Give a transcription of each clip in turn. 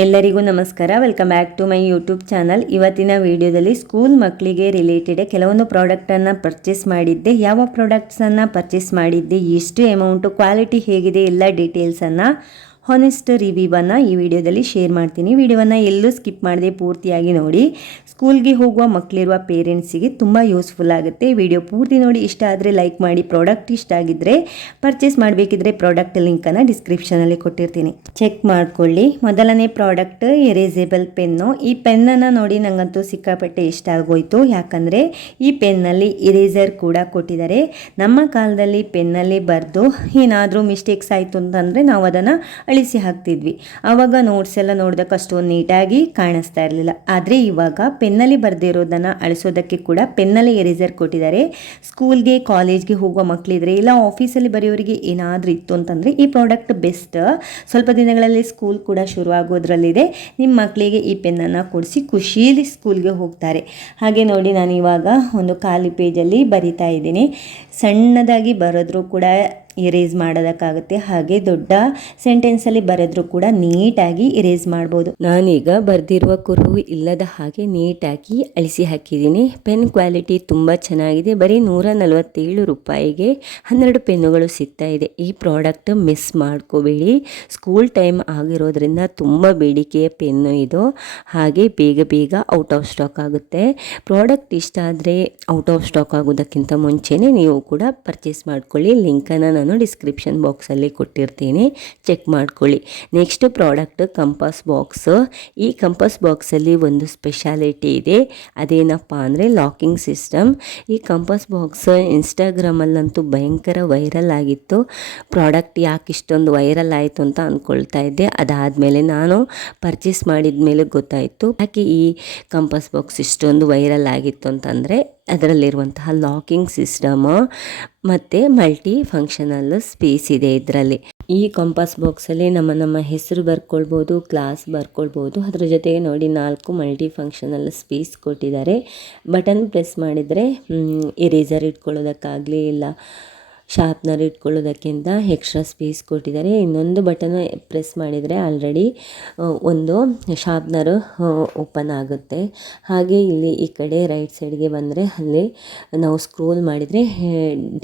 ಎಲ್ಲರಿಗೂ ನಮಸ್ಕಾರ. Welcome back to my YouTube channel. ಇವತ್ತಿನ ವಿಡಿಯೋದಲ್ಲಿ ಸ್ಕೂಲ್ ಮಕ್ಕಳಿಗೆ ರಿಲೇಟೆಡ್ ಕೆಲವೊಂದು ಪ್ರಾಡಕ್ಟನ್ನು ಪರ್ಚೇಸ್ ಮಾಡಿದ್ದೆ. ಯಾವ ಪ್ರಾಡಕ್ಟ್ಸನ್ನು ಪರ್ಚೇಸ್ ಮಾಡಿದ್ದೆ, ಎಷ್ಟು ಅಮೌಂಟು, ಕ್ವಾಲಿಟಿ ಹೇಗಿದೆ, ಎಲ್ಲ ಡೀಟೇಲ್ಸನ್ನು ಹಾನೆಸ್ಟ್ ರಿವ್ಯೂವನ್ನು ಈ ವಿಡಿಯೋದಲ್ಲಿ ಶೇರ್ ಮಾಡ್ತೀನಿ. ವಿಡಿಯೋವನ್ನು ಎಲ್ಲೂ ಸ್ಕಿಪ್ ಮಾಡದೆ ಪೂರ್ತಿಯಾಗಿ ನೋಡಿ. ಸ್ಕೂಲ್ಗೆ ಹೋಗುವ ಮಕ್ಕಳಿರುವ ಪೇರೆಂಟ್ಸಿಗೆ ತುಂಬ ಯೂಸ್ಫುಲ್ ಆಗುತ್ತೆ. ವಿಡಿಯೋ ಪೂರ್ತಿ ನೋಡಿ. ಇಷ್ಟ ಆದರೆ ಲೈಕ್ ಮಾಡಿ. ಪ್ರಾಡಕ್ಟ್ ಇಷ್ಟ ಆಗಿದ್ದರೆ ಪರ್ಚೇಸ್ ಮಾಡಬೇಕಿದ್ರೆ ಪ್ರಾಡಕ್ಟ್ ಲಿಂಕನ್ನು ಡಿಸ್ಕ್ರಿಪ್ಷನಲ್ಲಿ ಕೊಟ್ಟಿರ್ತೀನಿ, ಚೆಕ್ ಮಾಡ್ಕೊಳ್ಳಿ. ಮೊದಲನೇ ಪ್ರಾಡಕ್ಟ್ ಎರೇಸೇಬಲ್ ಪೆನ್ನು. ಈ ಪೆನ್ನನ್ನು ನೋಡಿ ನನಗಂತೂ ಸಿಕ್ಕಾಪಟ್ಟೆ ಇಷ್ಟ ಆಗೋಯ್ತು. ಯಾಕಂದರೆ ಈ ಪೆನ್ನಲ್ಲಿ ಇರೇಸರ್ ಕೂಡ ಕೊಟ್ಟಿದ್ದಾರೆ. ನಮ್ಮ ಕಾಲದಲ್ಲಿ ಪೆನ್ನಲ್ಲಿ ಬರೆದು ಏನಾದರೂ ಮಿಸ್ಟೇಕ್ಸ್ ಆಯಿತು ಅಂತಂದರೆ ನಾವು ಅದನ್ನು ಅಳಿಸಿ ಹಾಕ್ತಿದ್ವಿ. ಆವಾಗ ನೋಟ್ಸ್ ಎಲ್ಲ ನೋಡಿದಕ್ಕೆ ಅಷ್ಟೊಂದು ನೀಟಾಗಿ ಕಾಣಿಸ್ತಾ ಇರಲಿಲ್ಲ. ಆದರೆ ಇವಾಗ ಪೆನ್ನಲ್ಲಿ ಬರೆದಿರೋದನ್ನು ಅಳಿಸೋದಕ್ಕೆ ಕೂಡ ಪೆನ್ನಲ್ಲಿ ಎರೇಸರ್ ಕೊಟ್ಟಿದ್ದಾರೆ. ಸ್ಕೂಲ್ಗೆ ಕಾಲೇಜ್ಗೆ ಹೋಗುವ ಮಕ್ಕಳಿದ್ರೆ ಇಲ್ಲ ಆಫೀಸಲ್ಲಿ ಬರೆಯೋರಿಗೆ ಏನಾದರೂ ಇತ್ತು ಅಂತಂದರೆ ಈ ಪ್ರಾಡಕ್ಟ್ ಬೆಸ್ಟ್. ಸ್ವಲ್ಪ ದಿನಗಳಲ್ಲಿ ಸ್ಕೂಲ್ ಕೂಡ ಶುರುವಾಗೋದ್ರಲ್ಲಿದೆ. ನಿಮ್ಮ ಮಕ್ಕಳಿಗೆ ಈ ಪೆನ್ನನ್ನು ಕೊಡಿಸಿ ಖುಷಿಯಲ್ಲಿ ಸ್ಕೂಲ್ಗೆ ಹೋಗ್ತಾರೆ. ಹಾಗೆ ನೋಡಿ, ನಾನು ಇವಾಗ ಒಂದು ಖಾಲಿ ಪೇಜಲ್ಲಿ ಬರಿತಾ ಇದ್ದೀನಿ. ಸಣ್ಣದಾಗಿ ಬರೆದ್ರೂ ಕೂಡ ಇರೇಸ್ ಮಾಡೋದಕ್ಕಾಗುತ್ತೆ. ಹಾಗೆ ದೊಡ್ಡ ಸೆಂಟೆನ್ಸಲ್ಲಿ ಬರೆದ್ರೂ ಕೂಡ ನೀಟಾಗಿ ಇರೇಸ್ ಮಾಡ್ಬೋದು. ನಾನೀಗ ಬರೆದಿರುವ ಕುರುಹು ಇಲ್ಲದ ಹಾಗೆ ನೀಟಾಗಿ ಅಳಿಸಿ ಹಾಕಿದ್ದೀನಿ. ಪೆನ್ ಕ್ವಾಲಿಟಿ ತುಂಬ ಚೆನ್ನಾಗಿದೆ. ಬರೀ 147 ರೂಪಾಯಿಗೆ 12 ಪೆನ್ನುಗಳು ಸಿಗ್ತಾ ಇದೆ. ಈ ಪ್ರಾಡಕ್ಟ್ ಮಿಸ್ ಮಾಡ್ಕೋಬೇಡಿ. ಸ್ಕೂಲ್ ಟೈಮ್ ಆಗಿರೋದ್ರಿಂದ ತುಂಬ ಬೇಡಿಕೆಯ ಪೆನ್ನು ಇದು. ಹಾಗೆ ಬೇಗ ಔಟ್ ಆಫ್ ಸ್ಟಾಕ್ ಆಗುತ್ತೆ. ಪ್ರಾಡಕ್ಟ್ ಇಷ್ಟ ಆದರೆ ಔಟ್ ಆಫ್ ಸ್ಟಾಕ್ ಆಗೋದಕ್ಕಿಂತ ಮುಂಚೆನೇ ನೀವು ಕೂಡ ಪರ್ಚೇಸ್ ಮಾಡ್ಕೊಳ್ಳಿ. ಲಿಂಕನ್ನು ನಾನು ಡಿಸ್ಕ್ರಿಪ್ಷನ್ ಬಾಕ್ಸಲ್ಲಿ ಕೊಟ್ಟಿರ್ತೀನಿ, ಚೆಕ್ ಮಾಡ್ಕೊಳ್ಳಿ. Next product compass box. ಈ ಕಂಪಾಸ್ ಬಾಕ್ಸಲ್ಲಿ ಒಂದು ಸ್ಪೆಷಾಲಿಟಿ ಇದೆ. ಅದೇನಪ್ಪ ಅಂದರೆ ಲಾಕಿಂಗ್ ಸಿಸ್ಟಮ್. ಈ ಕಂಪಾಸ್ ಬಾಕ್ಸ್ ಇನ್ಸ್ಟಾಗ್ರಾಮಲ್ಲಂತೂ ಭಯಂಕರ ವೈರಲ್ ಆಗಿತ್ತು. ಪ್ರಾಡಕ್ಟ್ ಯಾಕೆ ಇಷ್ಟೊಂದು ವೈರಲ್ ಆಯಿತು ಅಂತ ಅಂದ್ಕೊಳ್ತಾ ಇದ್ದೆ. ಅದಾದಮೇಲೆ ನಾನು ಪರ್ಚೇಸ್ ಮಾಡಿದ ಮೇಲೆ ಗೊತ್ತಾಯಿತು ಯಾಕೆ ಈ ಕಂಪಾಸ್ ಬಾಕ್ಸ್ ಇಷ್ಟೊಂದು ವೈರಲ್ ಆಗಿತ್ತು ಅಂತಂದರೆ ಅದರಲ್ಲಿರುವಂತಹ ಲಾಕಿಂಗ್ ಸಿಸ್ಟಮ್ ಮತ್ತು ಮಲ್ಟಿ ಫಂಕ್ಷನಲ್ ಸ್ಪೇಸ್ ಇದೆ ಇದರಲ್ಲಿ. ಈ ಕಂಪಾಸ್ ಬಾಕ್ಸಲ್ಲಿ ನಮ್ಮ ಹೆಸರು ಬರ್ಕೊಳ್ಬೋದು, ಕ್ಲಾಸ್ ಬರ್ಕೊಳ್ಬೋದು. ಅದ್ರ ಜೊತೆಗೆ ನೋಡಿ 4 ಮಲ್ಟಿ ಫಂಕ್ಷನಲ್ ಸ್ಪೇಸ್ ಕೊಟ್ಟಿದ್ದಾರೆ. ಬಟನ್ ಪ್ರೆಸ್ ಮಾಡಿದರೆ ಎರೇಸರ್ ಇಟ್ಕೊಳ್ಳೋದಕ್ಕಾಗಲಿ ಇಲ್ಲ ಶಾರ್ಪ್ನರ್ ಇಟ್ಕೊಳ್ಳೋದಕ್ಕಿಂತ ಎಕ್ಸ್ಟ್ರಾ ಸ್ಪೇಸ್ ಕೊಟ್ಟಿದ್ದಾರೆ. ಇನ್ನೊಂದು ಬಟನ್ ಪ್ರೆಸ್ ಮಾಡಿದರೆ ಆಲ್ರೆಡಿ ಒಂದು ಶಾರ್ಪ್ನರು ಓಪನ್ ಆಗುತ್ತೆ. ಹಾಗೆ ಇಲ್ಲಿ ಈ ಕಡೆ ರೈಟ್ ಸೈಡ್ಗೆ ಬಂದರೆ ಅಲ್ಲಿ ನಾವು ಸ್ಕ್ರೋಲ್ ಮಾಡಿದರೆ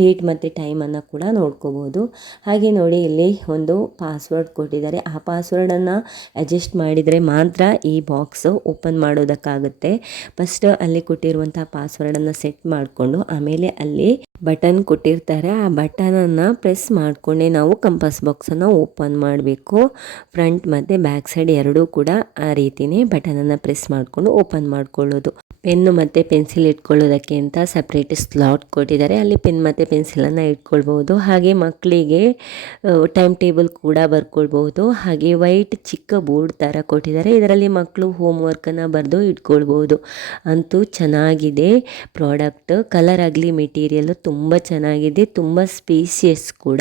ಡೇಟ್ ಮತ್ತು ಟೈಮನ್ನು ಕೂಡ ನೋಡ್ಕೋಬೋದು. ಹಾಗೆ ನೋಡಿ ಇಲ್ಲಿ ಒಂದು ಪಾಸ್ವರ್ಡ್ ಕೊಟ್ಟಿದ್ದಾರೆ. ಆ ಪಾಸ್ವರ್ಡನ್ನು ಅಡ್ಜಸ್ಟ್ ಮಾಡಿದರೆ ಮಾತ್ರ ಈ ಬಾಕ್ಸು ಓಪನ್ ಮಾಡೋದಕ್ಕಾಗುತ್ತೆ. ಫಸ್ಟ್ ಅಲ್ಲಿ ಕೊಟ್ಟಿರುವಂಥ ಪಾಸ್ವರ್ಡನ್ನು ಸೆಟ್ ಮಾಡಿಕೊಂಡು ಆಮೇಲೆ ಅಲ್ಲಿ ಬಟನ್ ಕೊಟ್ಟಿರ್ತಾರೆ. ಆ ಬಟನನ್ನು ಪ್ರೆಸ್ ಮಾಡಿಕೊಂಡೇ ನಾವು ಕಂಪಾಸ್ ಬಾಕ್ಸನ್ನು ಓಪನ್ ಮಾಡಬೇಕು. ಫ್ರಂಟ್ ಮತ್ತು ಬ್ಯಾಕ್ ಸೈಡ್ ಎರಡೂ ಕೂಡ ಆ ರೀತಿಯೇ ಬಟನನ್ನು ಪ್ರೆಸ್ ಮಾಡಿಕೊಂಡು ಓಪನ್ ಮಾಡ್ಕೊಳ್ಳೋದು. ಪೆನ್ನು ಮತ್ತು ಪೆನ್ಸಿಲ್ ಇಟ್ಕೊಳ್ಳೋದಕ್ಕೆ ಅಂತ ಸಪ್ರೇಟ್ ಸ್ಲಾಟ್ ಕೊಟ್ಟಿದ್ದಾರೆ. ಅಲ್ಲಿ ಪೆನ್ ಮತ್ತು ಪೆನ್ಸಿಲನ್ನು ಇಟ್ಕೊಳ್ಬೋದು. ಹಾಗೆ ಮಕ್ಕಳಿಗೆ ಟೈಮ್ ಟೇಬಲ್ ಕೂಡ ಬರ್ಕೊಳ್ಬೋದು. ಹಾಗೆ ವೈಟ್ ಚಿಕ್ಕ ಬೋರ್ಡ್ ಥರ ಕೊಟ್ಟಿದ್ದಾರೆ. ಇದರಲ್ಲಿ ಮಕ್ಕಳು ಹೋಮ್ ವರ್ಕನ್ನು ಬರೆದು ಇಟ್ಕೊಳ್ಬೋದು. ಅಂತೂ ಚೆನ್ನಾಗಿದೆ ಪ್ರಾಡಕ್ಟ್. ಕಲರ್ ಆಗಲಿ ಮೆಟೀರಿಯಲ್ಲು ತುಂಬ ಚೆನ್ನಾಗಿದೆ, ತುಂಬ ಸ್ಪೇಸಿಯಸ್ ಕೂಡ.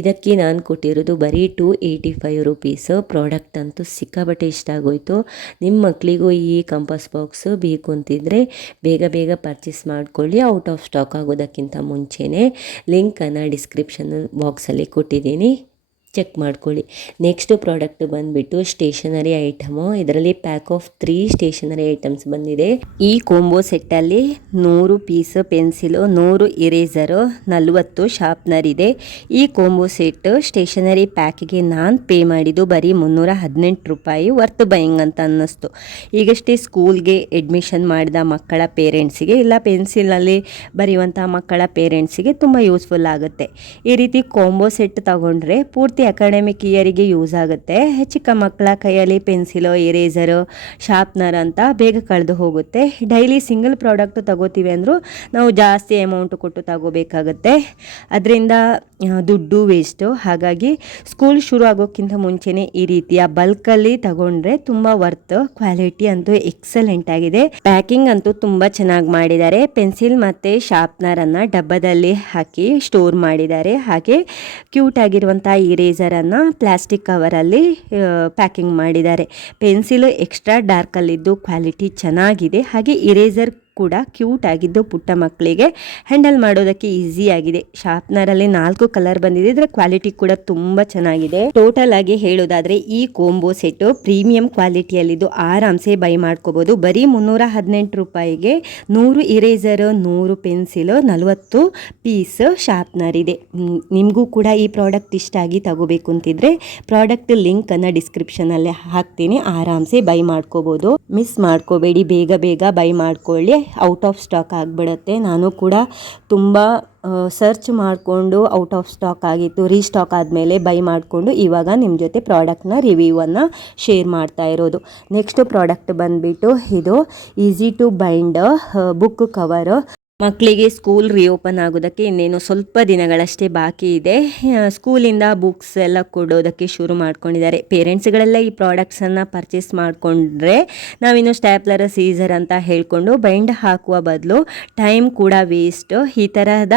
ಇದಕ್ಕೆ ನಾನು ಕೊಟ್ಟಿರೋದು ಬರೀ 285 ರೂಪೀಸು. ಪ್ರಾಡಕ್ಟ್ ಅಂತೂ ಸಿಕ್ಕಾಪಟ್ಟೆ ಇಷ್ಟ ಆಗೋಯ್ತು. ನಿಮ್ಮ ಮಕ್ಕಳಿಗೂ ಈ ಕಂಪಾಸ್ ಬಾಕ್ಸ್ ಬೇಕು ಅಂತಿದ್ರೆ ಬೇಗ ಪರ್ಚೇಸ್ ಮಾಡ್ಕೊಳ್ಳಿ, ಔಟ್ ಆಫ್ ಸ್ಟಾಕ್ ಆಗೋದಕ್ಕಿಂತ ಮುಂಚೆನೇ. ಲಿಂಕನ್ನು ಡಿಸ್ಕ್ರಿಪ್ಷನ್ ಬಾಕ್ಸಲ್ಲಿ ಕೊಟ್ಟಿದ್ದೀನಿ, ಚೆಕ್ ಮಾಡ್ಕೊಳ್ಳಿ. ನೆಕ್ಸ್ಟ್ ಪ್ರಾಡಕ್ಟ್ ಬಂದುಬಿಟ್ಟು ಸ್ಟೇಷನರಿ ಐಟಮು. ಇದರಲ್ಲಿ ಪ್ಯಾಕ್ ಆಫ್ 3 ಸ್ಟೇಷನರಿ ಐಟಮ್ಸ್ ಬಂದಿದೆ. ಈ ಕೋಂಬೋ ಸೆಟ್ಟಲ್ಲಿ 100 ಪೀಸ್ ಪೆನ್ಸಿಲು, 100 ಇರೇಸರು, 40 ಶಾರ್ಪ್ನರ್ ಇದೆ. ಈ ಕೋಂಬೋ ಸೆಟ್ ಸ್ಟೇಷನರಿ ಪ್ಯಾಕಿಗೆ ನಾನು ಪೇ ಮಾಡಿದ್ದು ಬರೀ 318 ರೂಪಾಯಿ. ವರ್ತ್ ಬೈಯಿಂಗ್ ಅಂತ ಅನ್ನಿಸ್ತು. ಈಗಷ್ಟೇ ಸ್ಕೂಲ್ಗೆ ಅಡ್ಮಿಷನ್ ಮಾಡಿದ ಮಕ್ಕಳ ಪೇರೆಂಟ್ಸಿಗೆ ಇಲ್ಲ ಪೆನ್ಸಿಲಲ್ಲಿ ಬರೆಯುವಂಥ ಮಕ್ಕಳ ಪೇರೆಂಟ್ಸಿಗೆ ತುಂಬ ಯೂಸ್ಫುಲ್ ಆಗುತ್ತೆ. ಈ ರೀತಿ ಕೋಂಬೋ ಸೆಟ್ ತಗೊಂಡ್ರೆ ಪೂರ್ತಿ ಅಕಾಡೆಮಿಕ್ ಇಯರಿಗೆ ಯೂಸ್ ಆಗುತ್ತೆ. ಚಿಕ್ಕ ಮಕ್ಕಳ ಕೈಯಲ್ಲಿ ಪೆನ್ಸಿಲು, ಇರೇಸರು, ಶಾರ್ಪ್ನರ್ ಅಂತ ಬೇಗ ಕಳೆದು ಹೋಗುತ್ತೆ. ಡೈಲಿ ಸಿಂಗಲ್ ಪ್ರಾಡಕ್ಟ್ ತಗೋತೀವಿ ಅಂದರೂ ನಾವು ಜಾಸ್ತಿ ಅಮೌಂಟ್ ಕೊಟ್ಟು ತಗೋಬೇಕಾಗುತ್ತೆ. ಅದರಿಂದ ದುಡ್ಡು ವೇಸ್ಟು. ಹಾಗಾಗಿ ಸ್ಕೂಲ್ ಶುರು ಆಗೋಕ್ಕಿಂತ ಮುಂಚೆನೇ ಈ ರೀತಿಯ ಬಲ್ಕಲ್ಲಿ ತಗೊಂಡ್ರೆ ತುಂಬ ವರ್ತ್. ಕ್ವಾಲಿಟಿ ಅಂತೂ ಎಕ್ಸಲೆಂಟ್ ಆಗಿದೆ. ಪ್ಯಾಕಿಂಗ್ ಅಂತೂ ತುಂಬ ಚೆನ್ನಾಗಿ ಮಾಡಿದ್ದಾರೆ. ಪೆನ್ಸಿಲ್ ಮತ್ತು ಶಾರ್ಪ್ನರನ್ನು ಡಬ್ಬದಲ್ಲಿ ಹಾಕಿ ಸ್ಟೋರ್ ಮಾಡಿದ್ದಾರೆ. ಹಾಗೆ ಕ್ಯೂಟ್ ಆಗಿರುವಂಥ ಇರೇಸರನ್ನು ಪ್ಲಾಸ್ಟಿಕ್ ಕವರಲ್ಲಿ ಪ್ಯಾಕಿಂಗ್ ಮಾಡಿದ್ದಾರೆ. ಪೆನ್ಸಿಲ್ ಎಕ್ಸ್ಟ್ರಾ ಡಾರ್ಕಲ್ಲಿದ್ದು ಕ್ವಾಲಿಟಿ ಚೆನ್ನಾಗಿದೆ. ಹಾಗೆ ಇರೇಸರ್ ಕೂಡ ಕ್ಯೂಟ್ ಆಗಿದ್ದು ಪುಟ್ಟ ಮಕ್ಕಳಿಗೆ ಹ್ಯಾಂಡಲ್ ಮಾಡೋದಕ್ಕೆ ಈಸಿ ಆಗಿದೆ. ಶಾರ್ಪ್ನರಲ್ಲಿ 4 ಕಲರ್ ಬಂದಿದೆ. ಇದರ ಕ್ವಾಲಿಟಿ ಕೂಡ ತುಂಬಾ ಚೆನ್ನಾಗಿದೆ. ಟೋಟಲ್ ಆಗಿ ಹೇಳೋದಾದ್ರೆ ಈ ಕೋಂಬೋ ಸೆಟ್ ಪ್ರೀಮಿಯಂ ಕ್ವಾಲಿಟಿಯಲ್ಲಿದ್ದು ಆರಾಮ್ಸೆ ಬೈ ಮಾಡ್ಕೋಬಹುದು. ಬರೀ 318 ರೂಪಾಯಿಗೆ 100 ಇರೇಸರ್, 100 ಪೆನ್ಸಿಲ್, 40 ಪೀಸ್ ಶಾರ್ಪ್ನರ್ ಇದೆ. ನಿಮಗೂ ಕೂಡ ಈ ಪ್ರಾಡಕ್ಟ್ ಇಷ್ಟ ಆಗಿ ತಗೋಬೇಕು ಅಂತಿದ್ರೆ ಪ್ರಾಡಕ್ಟ್ ಲಿಂಕ್ ಅನ್ನ ಡಿಸ್ಕ್ರಿಪ್ಷನ್ ಅಲ್ಲೇ ಹಾಕ್ತೀನಿ. ಆರಾಮ್ಸೆ ಬೈ ಮಾಡ್ಕೋಬಹುದು. ಮಿಸ್ ಮಾಡ್ಕೋಬೇಡಿ, ಬೇಗ ಬೇಗ ಬೈ ಮಾಡ್ಕೊಳ್ಳಿ. ಔಟ್ ಆಫ್ ಸ್ಟಾಕ್ ಆಗಿಬಿಡುತ್ತೆ. ನಾನು ಕೂಡ ತುಂಬ ಸರ್ಚ್ ಮಾಡಿಕೊಂಡು ಔಟ್ ಆಫ್ ಸ್ಟಾಕ್ ಆಗಿತ್ತು. ರೀಸ್ಟಾಕ್ ಆದಮೇಲೆ ಬೈ ಮಾಡಿಕೊಂಡು ಇವಾಗ ನಿಮ್ಮ ಜೊತೆ ಪ್ರಾಡಕ್ಟ್ನ ರಿವ್ಯೂವನ್ನು ಶೇರ್ ಮಾಡ್ತಾ ಇರೋದು. ನೆಕ್ಸ್ಟ್ ಪ್ರಾಡಕ್ಟ್ ಬಂದುಬಿಟ್ಟು ಇದು easy to bind book cover. ಮಕ್ಕಳಿಗೆ ಸ್ಕೂಲ್ ರಿಓಪನ್ ಆಗೋದಕ್ಕೆ ಇನ್ನೇನು ಸ್ವಲ್ಪ ದಿನಗಳಷ್ಟೇ ಬಾಕಿ ಇದೆ. ಸ್ಕೂಲಿಂದ ಬುಕ್ಸ್ ಎಲ್ಲ ಕೊಡೋದಕ್ಕೆ ಶುರು ಮಾಡ್ಕೊಂಡಿದ್ದಾರೆ. ಪೇರೆಂಟ್ಸ್ಗಳೆಲ್ಲ ಈ ಪ್ರಾಡಕ್ಟ್ಸನ್ನು ಪರ್ಚೇಸ್ ಮಾಡಿಕೊಂಡ್ರೆ ನಾವಿನ್ನು ಸ್ಟ್ಯಾಪ್ಲರ್, ಸೀಸರ್ ಅಂತ ಹೇಳ್ಕೊಂಡು ಬೈಂಡ್ ಹಾಕುವ ಬದಲು ಟೈಮ್ ಕೂಡ ವೇಸ್ಟ್. ಈ ತರಹದ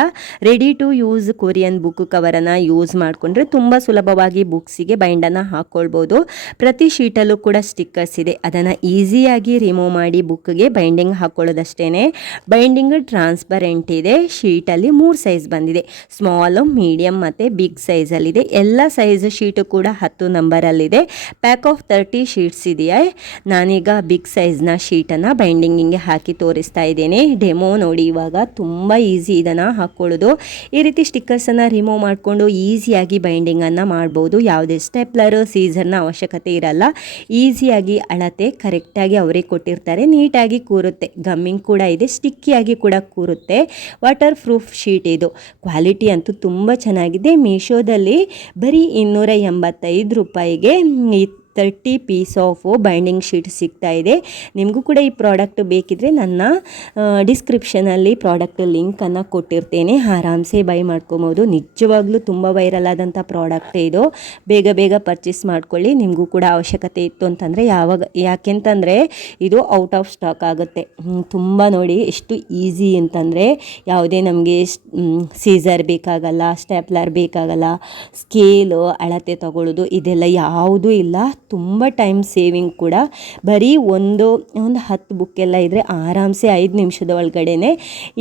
ready to use Korean book ಕವರನ್ನು ಯೂಸ್ ಮಾಡಿಕೊಂಡ್ರೆ ತುಂಬ ಸುಲಭವಾಗಿ ಬುಕ್ಸಿಗೆ ಬೈಂಡನ್ನು ಹಾಕ್ಕೊಳ್ಬೋದು. ಪ್ರತಿ ಶೀಟಲ್ಲೂ ಕೂಡ ಸ್ಟಿಕ್ಕರ್ಸ್ ಇದೆ. ಅದನ್ನು ಈಸಿಯಾಗಿ ರಿಮೂವ್ ಮಾಡಿ ಬುಕ್ಗೆ ಬೈಂಡಿಂಗ್ ಹಾಕ್ಕೊಳ್ಳೋದಷ್ಟೇ. ಬೈಂಡಿಂಗ್ ಟ್ರಾನ್ಸ್ಪರೆಂಟ್ ಇದೆ. ಶೀಟಲ್ಲಿ 3 ಸೈಜ್ ಬಂದಿದೆ. ಸ್ಮಾಲ್, ಮೀಡಿಯಂ ಮತ್ತು ಬಿಗ್ ಸೈಜಲ್ಲಿದೆ. ಎಲ್ಲ ಸೈಜ್ ಶೀಟು ಕೂಡ 10 ನಂಬರಲ್ಲಿದೆ. ಪ್ಯಾಕ್ ಆಫ್ 30 ಶೀಟ್ಸ್ ಇದೆಯಾ. ನಾನೀಗ ಬಿಗ್ ಸೈಜ್ನ ಶೀಟನ್ನು ಬೈಂಡಿಂಗಿಗೆ ಹಾಕಿ ತೋರಿಸ್ತಾ ಇದ್ದೇನೆ. ಡೆಮೋ ನೋಡಿ. ಇವಾಗ ತುಂಬ ಈಸಿ ಇದನ್ನು ಹಾಕ್ಕೊಳ್ಳೋದು. ಈ ರೀತಿ ಸ್ಟಿಕ್ಕರ್ಸನ್ನು ರಿಮೂವ್ ಮಾಡಿಕೊಂಡು ಈಸಿಯಾಗಿ ಬೈಂಡಿಂಗನ್ನು ಮಾಡ್ಬೋದು. ಯಾವುದೇ ಸ್ಟೆಪ್ಲರ್, ಸೀಸರ್ನ ಅವಶ್ಯಕತೆ ಇರಲ್ಲ. ಈಸಿಯಾಗಿ ಅಳತೆ ಕರೆಕ್ಟಾಗಿ ಅವರೇ ಕೊಟ್ಟಿರ್ತಾರೆ. ನೀಟಾಗಿ ಕೂರುತ್ತೆ. ಗಮ್ಮಿಂಗ್ ಕೂಡ ಇದೆ. ಸ್ಟಿಕ್ಕಿಯಾಗಿ ಕೂಡ ಕೂರುತ್ತೆ. ವಾಟರ್ ಪ್ರೂಫ್ ಶೀಟ್ ಇದು. ಕ್ವಾಲಿಟಿ ಅಂತೂ ತುಂಬ ಚೆನ್ನಾಗಿದೆ. ಮೀಶೋದಲ್ಲಿ ಬರೀ 285 ರೂಪಾಯಿಗೆ 30 ಪೀಸ್ ಆಫ್ ಬೈಂಡಿಂಗ್ ಶೀಟ್ ಸಿಗ್ತಾ ಇದೆ. ನಿಮಗೂ ಕೂಡ ಈ ಪ್ರಾಡಕ್ಟ್ ಬೇಕಿದ್ರೆ ನನ್ನ ಡಿಸ್ಕ್ರಿಪ್ಷನಲ್ಲಿ ಪ್ರಾಡಕ್ಟ್ ಲಿಂಕನ್ನು ಕೊಟ್ಟಿರ್ತೇನೆ. ಆರಾಮ್ಸೆ ಬೈ ಮಾಡ್ಕೊಬೋದು. ನಿಜವಾಗ್ಲೂ ತುಂಬ ವೈರಲ್ ಆದಂಥ ಪ್ರಾಡಕ್ಟ್ ಇದು. ಬೇಗ ಬೇಗ ಪರ್ಚೇಸ್ ಮಾಡ್ಕೊಳ್ಳಿ. ನಿಮಗೂ ಕೂಡ ಅವಶ್ಯಕತೆ ಇತ್ತು ಅಂತಂದರೆ ಯಾಕೆಂತಂದರೆ ಇದು ಔಟ್ ಆಫ್ ಸ್ಟಾಕ್ ಆಗುತ್ತೆ. ತುಂಬ ನೋಡಿ ಎಷ್ಟು ಈಸಿ ಅಂತಂದರೆ ಯಾವುದೇ ನಮಗೆ ಸೀಸರ್ ಬೇಕಾಗಲ್ಲ, ಸ್ಟ್ಯಾಪ್ಲರ್ ಬೇಕಾಗಲ್ಲ, ಸ್ಕೇಲು, ಅಳತೆ ತಗೊಳ್ಳೋದು ಇದೆಲ್ಲ ಯಾವುದೂ ಇಲ್ಲ. ತುಂಬ ಟೈಮ್ ಸೇವಿಂಗ್ ಕೂಡ. ಬರೀ ಒಂದು 10 ಬುಕ್ಕೆಲ್ಲ ಇದ್ದರೆ ಆರಾಮ್ಸೆ 5 ನಿಮಿಷದ ಒಳಗಡೆನೆ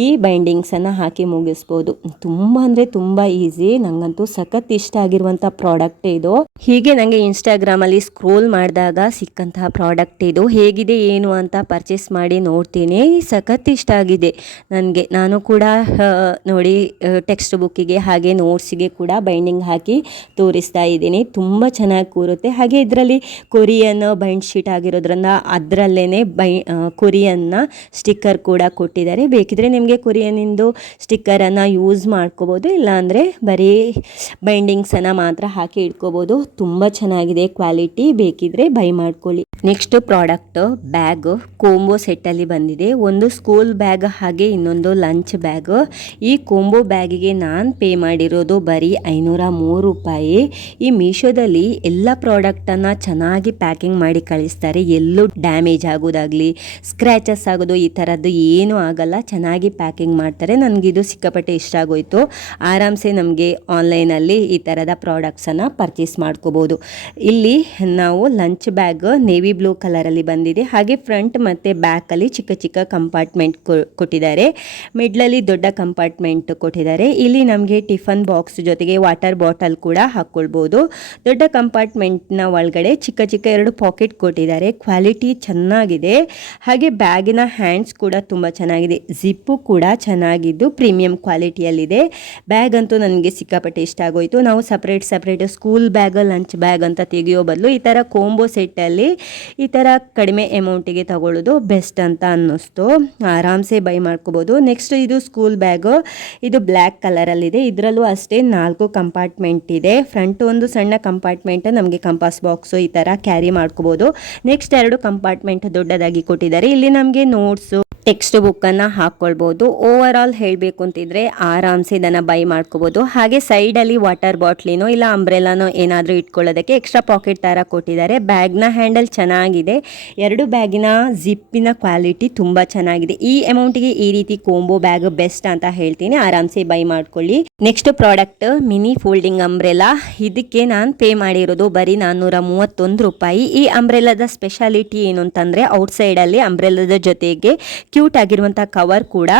ಈ ಬೈಂಡಿಂಗ್ಸನ್ನು ಹಾಕಿ ಮುಗಿಸ್ಬೋದು. ತುಂಬ ಅಂದರೆ ತುಂಬ ಈಸಿ. ನನಗಂತೂ ಸಖತ್ ಇಷ್ಟ ಆಗಿರುವಂಥ ಪ್ರಾಡಕ್ಟ್ ಇದು. ಹೀಗೆ ನನಗೆ ಇನ್ಸ್ಟಾಗ್ರಾಮಲ್ಲಿ ಸ್ಕ್ರೋಲ್ ಮಾಡಿದಾಗ ಸಿಕ್ಕಂತಹ ಪ್ರಾಡಕ್ಟ್ ಇದು. ಹೇಗಿದೆ ಏನು ಅಂತ ಪರ್ಚೇಸ್ ಮಾಡಿ ನೋಡ್ತೀನಿ. ಸಖತ್ ಇಷ್ಟ ಆಗಿದೆ ನನಗೆ. ನಾನು ಕೂಡ ನೋಡಿ ಟೆಕ್ಸ್ಟ್ ಬುಕ್ಕಿಗೆ ಹಾಗೆ ನೋಟ್ಸಿಗೆ ಕೂಡ ಬೈಂಡಿಂಗ್ ಹಾಕಿ ತೋರಿಸ್ತಾ ಇದ್ದೀನಿ. ತುಂಬ ಚೆನ್ನಾಗಿ ಕೂರುತ್ತೆ. ಹಾಗೆ ಇದರಲ್ಲಿ ಕೊರಿಯನ್ ಬೈಂಡ್ ಶೀಟ್ ಆಗಿರೋದ್ರಿಂದ ಅದರಲ್ಲೇ ಕೊರಿಯನ್ನ ಸ್ಟಿಕ್ಕರ್ ಕೂಡ ಕೊಟ್ಟಿದ್ದಾರೆ. ಬೇಕಿದ್ರೆ ನಿಮಗೆ ಕೊರಿಯನಿಂದು ಸ್ಟಿಕ್ಕರನ್ನು ಯೂಸ್ ಮಾಡ್ಕೋಬೋದು. ಇಲ್ಲಾಂದರೆ ಬರೀ ಬೈಂಡಿಂಗ್ಸನ್ನು ಮಾತ್ರ ಹಾಕಿ ಇಟ್ಕೋಬೋದು. ತುಂಬ ಚೆನ್ನಾಗಿದೆ ಕ್ವಾಲಿಟಿ. ಬೇಕಿದ್ರೆ ಬೈ ಮಾಡ್ಕೊಳ್ಳಿ. ನೆಕ್ಸ್ಟ್ ಪ್ರಾಡಕ್ಟ್ ಬ್ಯಾಗ್ ಕೋಂಬೋ ಸೆಟ್ಟಲ್ಲಿ ಬಂದಿದೆ. ಒಂದು ಸ್ಕೂಲ್ ಬ್ಯಾಗ್ ಹಾಗೆ ಇನ್ನೊಂದು ಲಂಚ್ ಬ್ಯಾಗ್. ಈ ಕೋಂಬೋ ಬ್ಯಾಗಿಗೆ ನಾನು ಪೇ ಮಾಡಿರೋದು ಬರೀ 503 ರೂಪಾಯಿ. ಈ ಮೀಶೋದಲ್ಲಿ ಎಲ್ಲ ಪ್ರಾಡಕ್ಟನ್ನು ಚೆನ್ನಾಗಿ ಪ್ಯಾಕಿಂಗ್ ಮಾಡಿ ಕಳಿಸ್ತಾರೆ. ಎಲ್ಲೂ ಡ್ಯಾಮೇಜ್ ಆಗೋದಾಗಲಿ, ಸ್ಕ್ರ್ಯಾಚಸ್ ಆಗೋದು ಈ ಥರದ್ದು ಏನೂ ಆಗಲ್ಲ. ಚೆನ್ನಾಗಿ ಪ್ಯಾಕಿಂಗ್ ಮಾಡ್ತಾರೆ. ನನಗಿದು ಸಿಕ್ಕಾಪಟ್ಟೆ ಇಷ್ಟ ಆಗೋಯ್ತು. ಆರಾಮ್ಸೆ ನಮಗೆ ಆನ್ಲೈನಲ್ಲಿ ಈ ಥರದ ಪ್ರಾಡಕ್ಟ್ಸನ್ನು ಪರ್ಚೇಸ್ ಮಾಡ್ಕೋಬೋದು. ಇಲ್ಲಿ ನಾವು ಲಂಚ್ ಬ್ಯಾಗ್ ನೇವಿ ಬ್ಲೂ ಕಲರಲ್ಲಿ ಬಂದಿದೆ. ಹಾಗೆ ಫ್ರಂಟ್ ಮತ್ತು ಬ್ಯಾಕಲ್ಲಿ ಚಿಕ್ಕ ಚಿಕ್ಕ ಕಂಪಾರ್ಟ್ಮೆಂಟ್ ಕೊಟ್ಟಿದ್ದಾರೆ. ಮಿಡ್ಲಲ್ಲಿ ದೊಡ್ಡ ಕಂಪಾರ್ಟ್ಮೆಂಟ್ ಕೊಟ್ಟಿದ್ದಾರೆ. ಇಲ್ಲಿ ನಮಗೆ ಟಿಫನ್ ಬಾಕ್ಸ್ ಜೊತೆಗೆ ವಾಟರ್ ಬಾಟಲ್ ಕೂಡ ಹಾಕ್ಕೊಳ್ಬೋದು. ದೊಡ್ಡ ಕಂಪಾರ್ಟ್ಮೆಂಟ್ನ ಒಳಗಡೆ ಚಿಕ್ಕ ಚಿಕ್ಕ 2 ಪಾಕೆಟ್ ಕೊಟ್ಟಿದ್ದಾರೆ. ಕ್ವಾಲಿಟಿ ಚೆನ್ನಾಗಿದೆ. ಹಾಗೆ ಬ್ಯಾಗಿನ ಹ್ಯಾಂಡ್ಸ್ ಕೂಡ ತುಂಬ ಚೆನ್ನಾಗಿದೆ. ಜಿಪ್ಪು ಕೂಡ ಚೆನ್ನಾಗಿದ್ದು ಪ್ರೀಮಿಯಂ ಕ್ವಾಲಿಟಿಯಲ್ಲಿದೆ. ಬ್ಯಾಗ್ ಅಂತೂ ನನಗೆ ಸಿಕ್ಕಾಪಟ್ಟೆ ಇಷ್ಟ ಆಗೋಯ್ತು. ನಾವು separate school bag, lunch bag ಅಂತ ತೆಗೆಯೋ ಬದಲು ಈ ಥರ ಕೋಂಬೋ ಸೆಟ್ಟಲ್ಲಿ ಈ ಥರ ಕಡಿಮೆ ಅಮೌಂಟಿಗೆ ತಗೊಳ್ಳೋದು ಬೆಸ್ಟ್ ಅಂತ ಅನ್ನಿಸ್ತು. ಆರಾಮ್ಸೆ ಬೈ ಮಾಡ್ಕೋಬೋದು. ನೆಕ್ಸ್ಟ್ ಇದು ಸ್ಕೂಲ್ ಬ್ಯಾಗು. ಇದು ಬ್ಲ್ಯಾಕ್ ಕಲರಲ್ಲಿದೆ. ಇದರಲ್ಲೂ ಅಷ್ಟೇ 4 ಕಂಪಾರ್ಟ್ಮೆಂಟ್ ಇದೆ. ಫ್ರಂಟ್ ಒಂದು ಸಣ್ಣ ಕಂಪಾರ್ಟ್ಮೆಂಟ್ ನಮಗೆ ಕಂಪಾಸ್ ಬಾಕ್ಸು ಈ ಥರ ಕ್ಯಾರಿ ಮಾಡ್ಕೋಬೋದು. ನೆಕ್ಸ್ಟ್ 2 ಕಂಪಾರ್ಟ್ಮೆಂಟ್ ದೊಡ್ಡದಾಗಿ ಕೊಟ್ಟಿದ್ದಾರೆ. ಇಲ್ಲಿ ನಮಗೆ ನೋಟ್ಸು, ಟೆಕ್ಸ್ಟ್ ಬುಕ್ಕನ್ನು ಹಾಕ್ಕೊಳ್ಬೋದು. ಓವರ್ ಆಲ್ ಹೇಳಬೇಕು ಅಂತಿದ್ರೆ ಆರಾಮ್ಸೆ ಇದನ್ನು ಬೈ ಮಾಡ್ಕೋಬೋದು. ಹಾಗೆ ಸೈಡಲ್ಲಿ ವಾಟರ್ ಬಾಟ್ಲಿನೋ ಇಲ್ಲ ಅಂಬ್ರೆಲಾನೋ ಏನಾದರೂ ಇಟ್ಕೊಳ್ಳೋದಕ್ಕೆ ಎಕ್ಸ್ಟ್ರಾ ಪಾಕೆಟ್ ಥರ ಕೊಟ್ಟಿದ್ದಾರೆ. ಬ್ಯಾಗ್ನ ಹ್ಯಾಂಡಲ್ ಚೆನ್ನಾಗಿದೆ. 2 ಬ್ಯಾಗಿನ ಜಿಪ್ಪಿನ ಕ್ವಾಲಿಟಿ ತುಂಬ ಚೆನ್ನಾಗಿದೆ. ಈ ಅಮೌಂಟಿಗೆ ಈ ರೀತಿ ಕೋಂಬೋ ಬ್ಯಾಗ್ ಬೆಸ್ಟ್ ಅಂತ ಹೇಳ್ತೀನಿ. ಆರಾಮ್ಸೆ ಬೈ ಮಾಡ್ಕೊಳ್ಳಿ. Next product mini folding umbrella. ಇದಕ್ಕೆ ನಾನು ಪೇ ಮಾಡಿರೋದು ಬರೀ 431 ರೂಪಾಯಿ. ಈ ಅಂಬ್ರೆಲಾದ ಸ್ಪೆಷಾಲಿಟಿ ಏನು ಅಂತಂದರೆ ಔಟ್ಸೈಡಲ್ಲಿ ಅಂಬ್ರೆಲಾದ ಜೊತೆಗೆ ಕ್ಯೂಟ್ ಆಗಿರುವಂಥ ಕವರ್ ಕೂಡ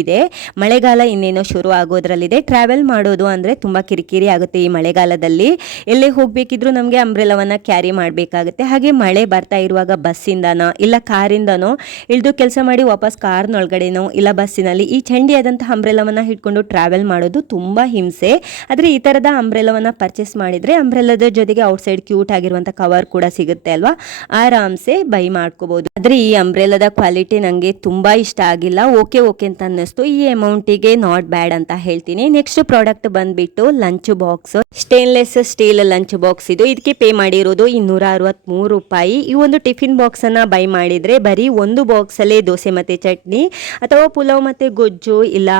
ಇದೆ. ಮಳೆಗಾಲ ಇನ್ನೇನೋ ಶುರು ಆಗೋದ್ರಲ್ಲಿದೆ. ಟ್ರಾವೆಲ್ ಮಾಡೋದು ಅಂದರೆ ತುಂಬ ಕಿರಿಕಿರಿ ಆಗುತ್ತೆ ಈ ಮಳೆಗಾಲದಲ್ಲಿ. ಎಲ್ಲೇ ಹೋಗಬೇಕಿದ್ರೂ ನಮಗೆ ಅಂಬ್ರೆಲವನ್ನು ಕ್ಯಾರಿ ಮಾಡಬೇಕಾಗುತ್ತೆ. ಹಾಗೆ ಮಳೆ ಬರ್ತಾ ಇರುವಾಗ ಬಸ್ಸಿಂದನೋ ಇಲ್ಲ ಕಾರಿಂದನೋ ಇಳಿದು ಕೆಲಸ ಮಾಡಿ ವಾಪಸ್ ಕಾರ್ನೊಳಗಡೆನೋ ಇಲ್ಲ ಬಸ್ಸಿನಲ್ಲಿ ಈ ಚಂಡಿಯಾದಂತಹ ಅಂಬ್ರೆಲವನ್ನು ಹಿಡ್ಕೊಂಡು ಟ್ರಾವೆಲ್ ಮಾಡೋದು ತುಂಬ ಹಿಂಸೆ. ಆದರೆ ಈ ಥರದ ಅಂಬ್ರೆಲವನ್ನು ಪರ್ಚೇಸ್ ಮಾಡಿದರೆ ಅಂಬ್ರೆಲದ ಜೊತೆಗೆ ಔಟ್ಸೈಡ್ ಕ್ಯೂಟ್ ಆಗಿರುವಂಥ ಕವರ್ ಕೂಡ ಸಿಗುತ್ತೆ ಅಲ್ವಾ, ಆರಾಮ್ಸೆ ಬೈ ಮಾಡ್ಕೋಬಹುದು. ಆದರೆ ಈ ಅಂಬ್ರೆಲದ ಕ್ವಾಲಿಟಿ ನನಗೆ ತುಂಬ ಇಷ್ಟ ಆಗಿಲ್ಲ. ಓಕೆ ಅಂತ ಅನ್ನಿಸ್ತು. ಈ ಅಮೌಂಟಿಗೆ ನಾಟ್ ಬ್ಯಾಡ್ ಅಂತ ಹೇಳ್ತೀನಿ. ನೆಕ್ಸ್ಟ್ ಪ್ರಾಡಕ್ಟ್ ಬಂದ್ಬಿಟ್ಟು lunch box, stainless steel lunch box. ಇದಕ್ಕೆ ಪೇ ಮಾಡಿರೋದು 263 ರೂಪಾಯಿ. ಈ ಒಂದು ಟಿಫಿನ್ ಬಾಕ್ಸ್ ಅನ್ನ ಬೈ ಮಾಡಿದ್ರೆ ಬರೀ ಒಂದು ಬಾಕ್ಸ್ ಅಲ್ಲೇ ದೋಸೆ ಮತ್ತೆ ಚಟ್ನಿ ಅಥವಾ ಪುಲಾವ್ ಮತ್ತೆ ಗೊಜ್ಜು ಇಲ್ಲ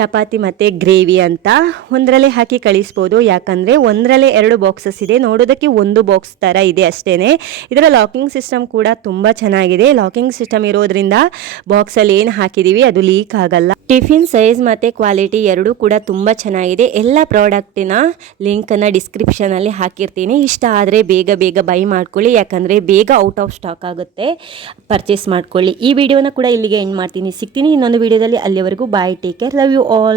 ಚಪಾತಿ ಮತ್ತೆ ಗ್ರೇವಿ ಅಂತ ಒಂದರಲ್ಲೇ ಹಾಕಿ ಕಳಿಸ್ಬೋದು. ಯಾಕಂದ್ರೆ ಒಂದರಲ್ಲೇ 2 ಬಾಕ್ಸಸ್ ಇದೆ, ನೋಡೋದಕ್ಕೆ ಒಂದು ಬಾಕ್ಸ್ ತರ ಇದೆ ಅಷ್ಟೇನೆ. ಇದರ ಲಾಕಿಂಗ್ ಸಿಸ್ಟಮ್ ಕೂಡ ತುಂಬಾ ಚೆನ್ನಾಗಿದೆ. ಲಾಕಿಂಗ್ ಸಿಸ್ಟಮ್ ಇರೋದ್ರಿಂದ ಬಾಕ್ಸ್ ಅಲ್ಲಿ ಏನು ಹಾಕಿದೀವಿ ಅದು ಲೀಕ್ ಆಗಲ್ಲ. ಟಿಫಿನ್ ಸೈಜ್ ಮತ್ತೆ ಕ್ವಾಲಿಟಿ ಎರಡೂ ಕೂಡ ತುಂಬಾ ಚೆನ್ನಾಗಿದೆ. ಎಲ್ಲ ಪ್ರಾಡಕ್ಟಿನ ಲಿಂಕ್ ಅನ್ನ ಡಿಸ್ಕ್ರಿಪ್ಷನ್ ಅಲ್ಲಿ ಹಾಕಿರ್ತೀನಿ. ಇಷ್ಟ ಆದರೆ ಬೇಗ ಬೈ ಮಾಡ್ಕೊಳ್ಳಿ, ಯಾಕಂದ್ರೆ ಬೇಗ ಔಟ್ ಆಫ್ ಸ್ಟಾಕ್ ಆಗುತ್ತೆ. ಪರ್ಚೇಸ್ ಮಾಡ್ಕೊಳ್ಳಿ. ಈ ವಿಡಿಯೋನ ಕೂಡ ಇಲ್ಲಿಗೆ ಎಂಡ್ ಮಾಡ್ತೀನಿ. ಸಿಗ್ತೀನಿ ಇನ್ನೊಂದು ವಿಡಿಯೋದಲ್ಲಿ. ಅಲ್ಲಿವರೆಗೂ bye, take care, love you all.